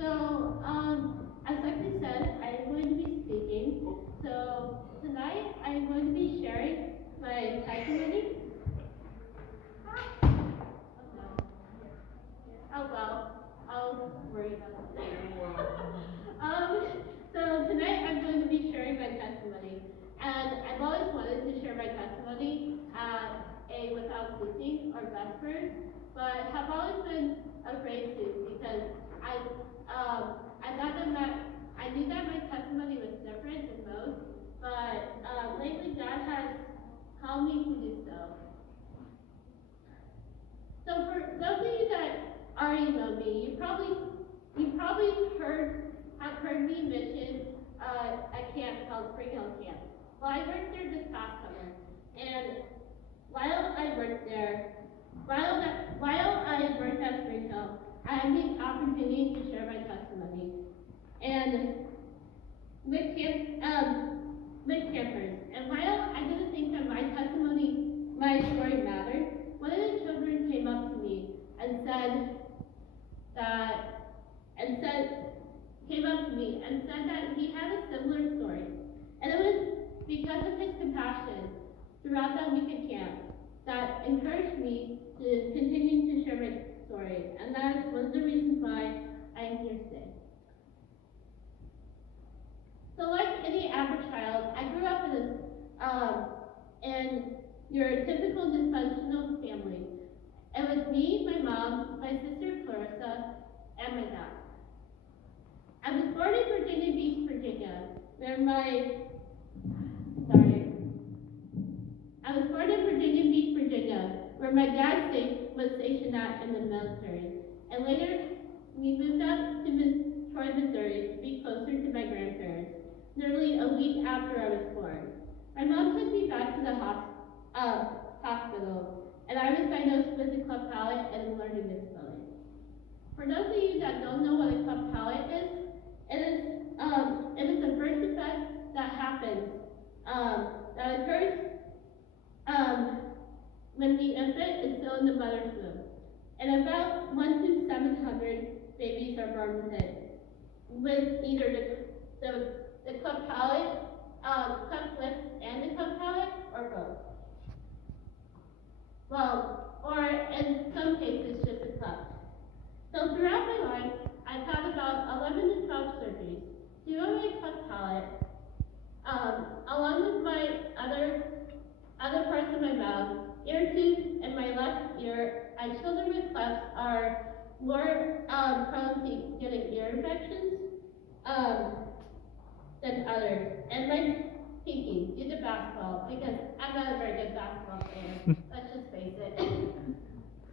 As Lexi said, I'm going to be speaking. So, tonight I'm going to be sharing my testimony. Oh well, I'll worry about it later. So tonight I'm going to be sharing my testimony. And I've always wanted to share my testimony at a without ceasing or Vespers, but have always been afraid to because I thought that I knew that my testimony was different than most, but lately God has called me to do so. So for those of you that already know me, you probably have heard me mention a camp called Spring Hill Camp. Well, I worked there this past summer, and while I worked at Spring Hill, I had the opportunity to share my testimony. And with campers, and while I didn't think that my story mattered, one of the children came up to me and said that he had a similar story. And it was because of his compassion throughout that week at camp that encouraged me to continue to share my story. And that is one of the reasons why I am here today. So like any average child, I grew up in your typical dysfunctional family. It was me, my mom, my sister Clarissa, and my dad. I was born in Virginia Beach, Virginia, where my dad was stationed at in the military. And later, we moved up to Troy, Missouri to be closer to my grandparents, nearly a week after I was born. My mom took me back to the hospital, and I was diagnosed with a cleft palate and a learning disability. For those of you that don't know what a cleft palate is, it is a birth defect that happens, that occurs when the infant is still in the mother's womb. And about 1 to 700 babies are born with either the cleft palate, cleft lip, and the cleft palate, or both. Well, or in some cases, just a cleft. So throughout my life, I've had about 11 to 12 surgeries, 2 on my cleft palate, along with my other parts of my mouth, ear tubes, and my left ear. As children with clefts are more prone to getting ear infections than others. And my pinky, due to basketball, because I'm not a very good basketball player, let's just face it.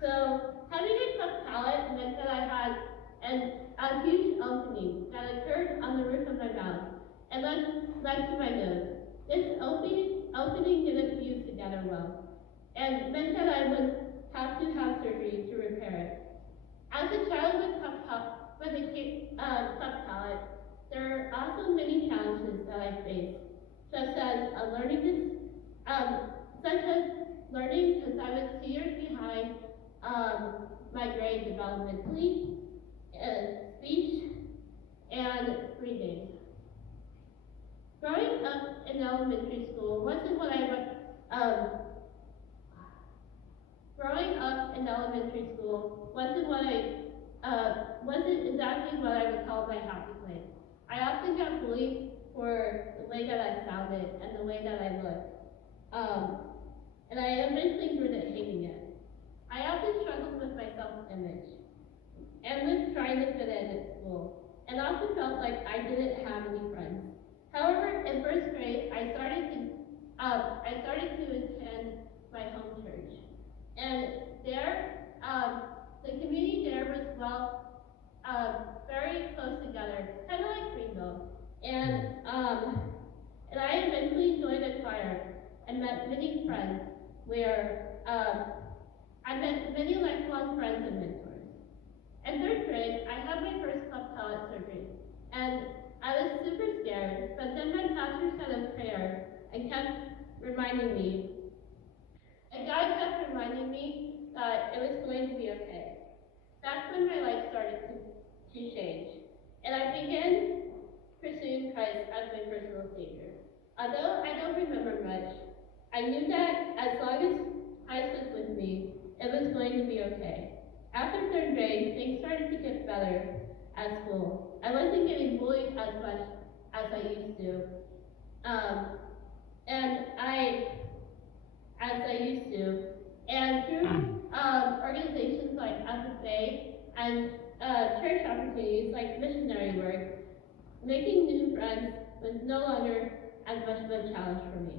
So having a cleft palate meant that I had a huge opening that occurred on the roof of my mouth and led to my nose. This opening didn't fuse together well, and meant that I would have to have surgery to repair it. As a child with a cleft palate, there are also many challenges that I faced, such as learning because I was 2 years behind my grade developmentally, speech, and reading. Growing up in elementary school wasn't wasn't exactly what I would call my happy place. I often got bullied for the way that I sounded and the way that I looked. And I eventually grew to hating it. I often struggled with my self-image and with trying to fit in at school, and often felt like I didn't have any friends. However, in first grade, I started to attend my home church, and there, the community there was very close together, kind of like Greenville. And I eventually joined a choir and met many friends where I met many lifelong friends and mentors. In third grade, I had my first cleft palate surgery, and I was super scared, but then my pastor said a prayer and kept reminding me, and God kept reminding me that it was going to be okay. That's when my life started to change. began pursuing Christ as my personal Savior. Although I don't remember much, I knew that as long as Christ was with me, it was going to be okay. After third grade, things started to get better at school. I wasn't getting bullied as much as I used to. And through organizations like FFA and church opportunities like missionary work, making new friends was no longer as much of a challenge for me.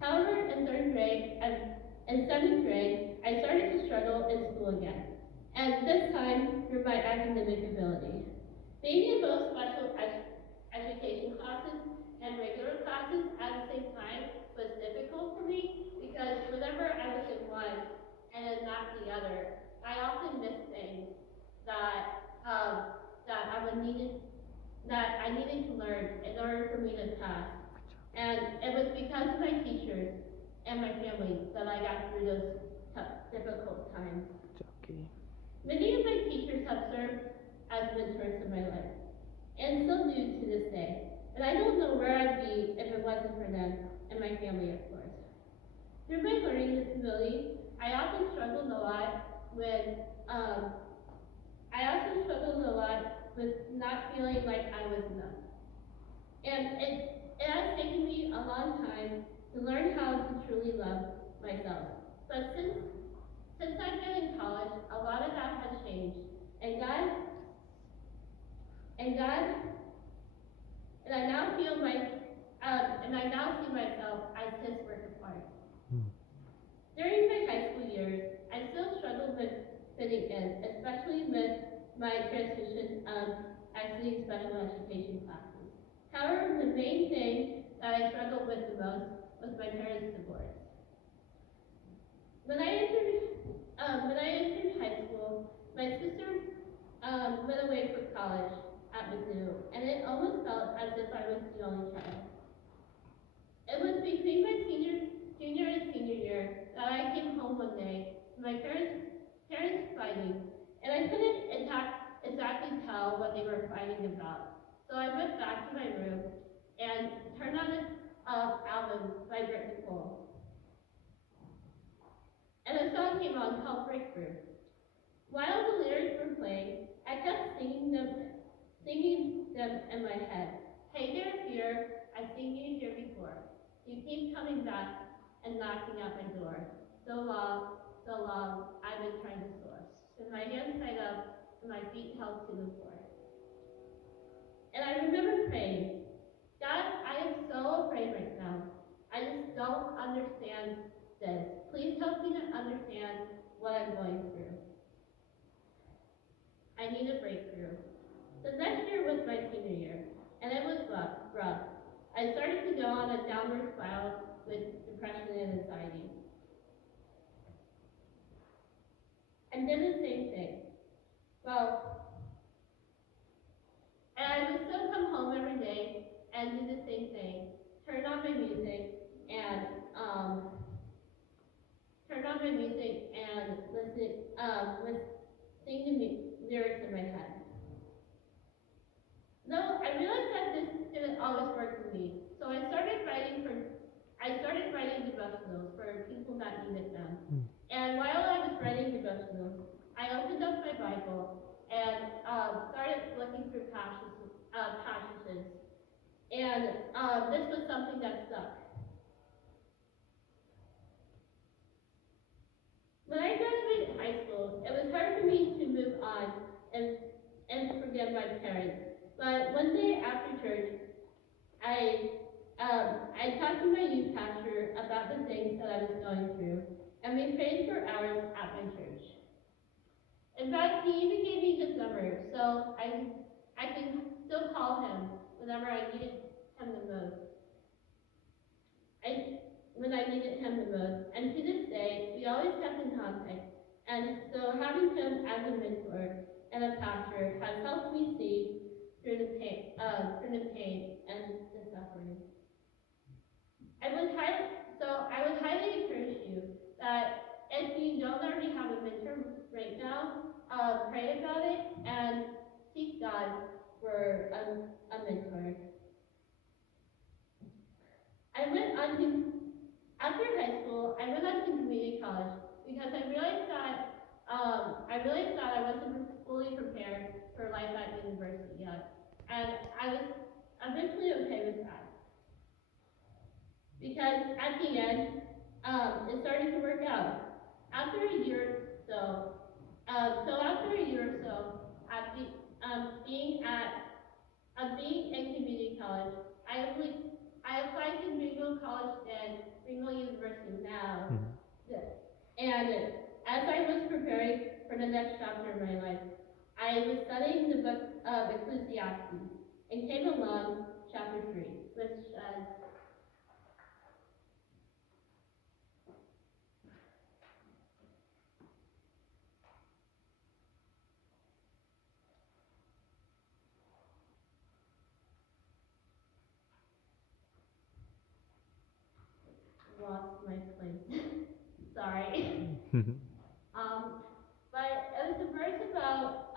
However, in third grade and seventh grade, I started to struggle in school again, and this time through my academic ability. Being in both special education classes and regular classes at the same time was difficult for me because whenever I was in one and then not the other, I often missed things that I needed to learn in order for me to pass. And it was because of my teachers and my family that I got through those tough, difficult times. Okay. Many of my teachers have served as mentors in my life, and still do to this day. And I don't know where I'd be if it wasn't for them and my family, of course. Through my learning disability, I often struggled a lot with not feeling like I was enough. And it has taken me a long time to learn how to truly love myself. But since I've been in college, a lot of that has changed. And I now see myself as His work of art. During my high school years, I still struggled with fitting in, especially with my transition of exiting special education classes. However, the main thing that I struggled with the most was my parents' divorce. When I entered high school, my sister went away for college at Mizzou, and it almost felt as if I was the only child. It was between my junior and senior year that I came home one day to my parents fighting, and I couldn't exactly tell what they were fighting about. So I went back to my room and turned on an album by Britt Nicole. And a song came on called Breakthrough. While the lyrics were playing, I kept singing them in my head. Hey there, fear, I've seen you here before. You keep coming back and knocking at my door. So long, I've been trying to soar. With my hands tied up and my feet held to the floor. And I remember praying, God, I am so afraid right now. I just don't understand this. Please help me to understand what I'm going through. I need a breakthrough. The next year was my senior year, and it was rough. I started to go on a downward spiral with depression and anxiety. And did the same thing. And I would still come home every day and do the same thing. Turn on my music and sing the lyrics in my head. Though I realized that this didn't always work for me, so I started writing devotionals for people that needed them. And while I was writing devotionals, I opened up my Bible and started looking through passages. And this was something that stuck. When I graduated high school, it was hard for me to move on and forgive my parents. But one day after church, I talked to my youth pastor about the things that I was going through, and we prayed for hours at my church. In fact, he even gave me his number, so I can still call him whenever I needed him the most. And to this day, we always kept in contact. And so having him as a mentor and a pastor has helped me see through the pain and the suffering. I would highly encourage you that if you don't already have a mentor right now, pray about it and seek God for a mentor. After high school, I went on to community college because I realized that I wasn't fully prepared for life at university yet, and I was eventually okay with that because at the end, it started to work out. After a year or so, at being in community college, I applied to Greenville College and Greenville University now. And as I was preparing for the next chapter of my life, I was studying the book of Ecclesiastes and came along chapter 3, which says, lost my place. Sorry. But it was a verse about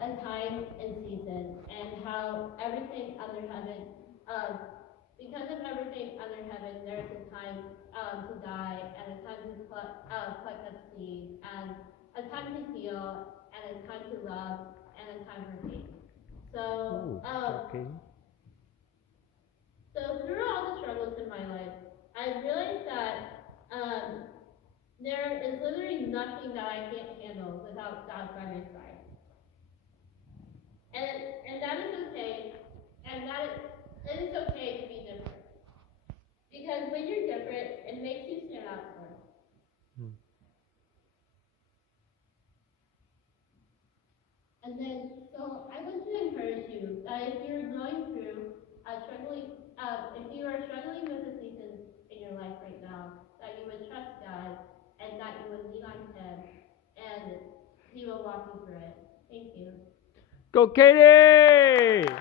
a time and season and how everything under heaven, because of everything under heaven, there's a time to die and a time to pluck up seed and a time to heal and a time to love and a time for hate. So, Okay. so through all the struggles in my life, I realized that there is literally nothing that I can't handle without God by my side. And that is okay. And it is okay to be different. Because when you're different, it makes you stand out more. And then, so I want to encourage you that if you're going through if you are struggling with a season in your life right now, that you would trust God and that you would lean on Him, and He will walk you through it. Thank you. Go Katie!